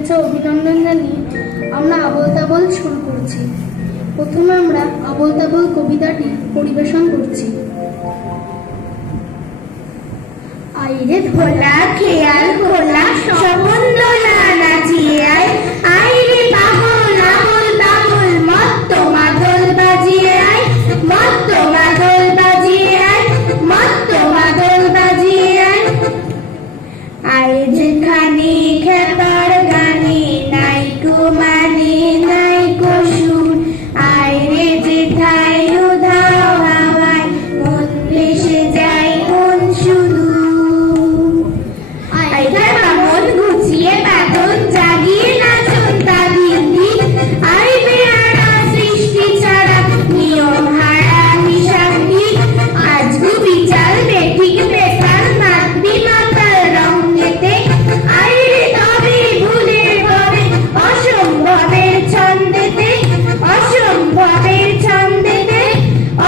শুভেচ্ছা অভিনন্দন জানিয়ে আমরা আবোল তাবোল শুরু করছি। প্রথমে আমরা আবোল তাবোল কবিতাটি পরিবেশন করছি। আইরে ভোলা খেয়াল খোলা সম্বন্ধ না নাচিয়ে আয়, আইরে পাগল আবোল তাবোল মত্ত মাদল বাজিয়ে আয়, মত্ত মাদল বাজিয়ে আয়, মত্ত মাদল বাজিয়ে আয়। আয় যেখানে খেপার গানে নাইকো মানে নাইকো সুর, আয় রে যেথায় উধাও হাওয়ায় মন ভেসে যায় মন শুধু। আয় খেপা মন গুছিয়ে বাদন জাগিয়ে নাচন তা দিন দিন, আয় বেহারা সৃষ্টি ছাড়া নিয়ম হারা হিসাব দিন। আজগু বিচার বেঠিক বেকার মাতবি মাতাল রং যেতে, আয় রে তবে ভুলের ভবে অসম্ভবের ছন্দেতে, অসম্ভবের ছন্দেতে,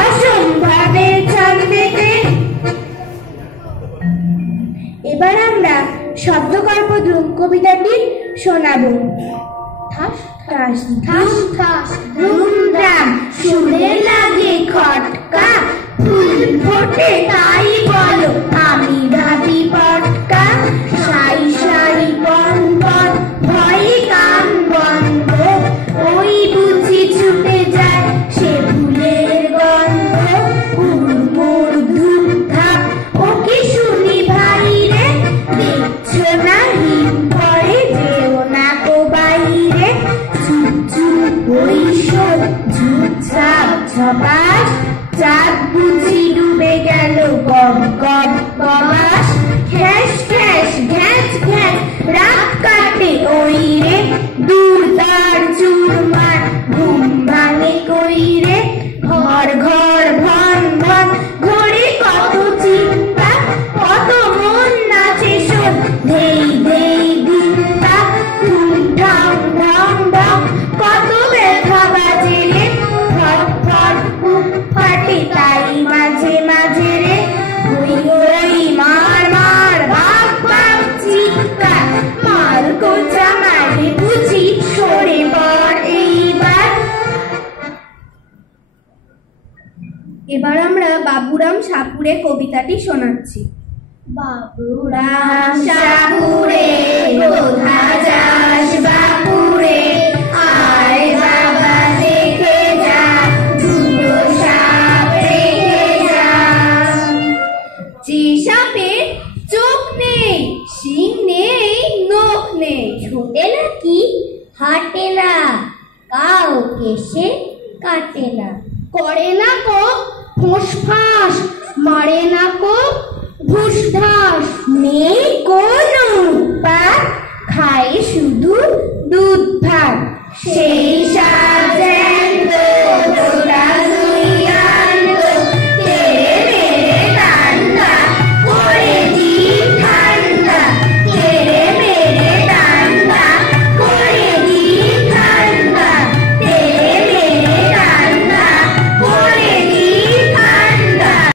অসম্ভবের ছন্দেতে। এবার আমরা শব্দকল্প ধ্রুম কবিতাটি শোনাবো। ঠাস ঠাস ঠাস ঠাস ধুমধাম শুনে লাগে খটকা, ফুল ফোটে তাই বলো আমি ভাবি পটকা। সাই সাই বন বন ভয়ে কান বন্ধ, ওই বুঝি ছুটে যায় সে ফুলের গন্ধ। উড়মুড় ধূপধাপ ওকে শুনি ভাই রে, দেখছো না হিম পড়ে যেও না কো বাইরে। চুপ চুপ ওই শোন ঝুপ ঝাপ ঝপাস, চাঁদ বুঝি ডুবে গেল গব গব গবাস। খ্যাস খ্যাস ঘ্যাস ঘ্যাস রাত কাটে ওই রে, দূর তার চুরমার ঘুম ভাঙে কই রে। ঘর ঘর ভন ভন ঘরে কত চিন্তা, কত মন নাচে শোন ধেই ধেই দিনটা। ধুম ঢং ঢং ঢং কত ব্যথা বাজে রে, ফট ফট বুক ফাটে তাই মাঝে মাঝে রে। হই হই মার মার বাপ বাপ চিৎকার, মার কোচা মারে বুঝি সরে পড় এইবার। এবার আমরা বাবুরাম সাপুরে কবিতাটি শোনাচ্ছি। বাবুরাম সাপুরে কোথা যাস বাপুরে, আয় বাবা দেখে যা দুটো সাপ রেখে যা। যে সাপের চোখ নেই শিং নেই নখ নেই, ছোটে নাকি হাঁটে না কাউকে সে কাটে না, করে না কো ফোঁস ফাঁস মারে না কো ঘুষ ঘাস। নেই কোনো উৎপাত খায় শুধু দুধ ভাত, সেই সাপ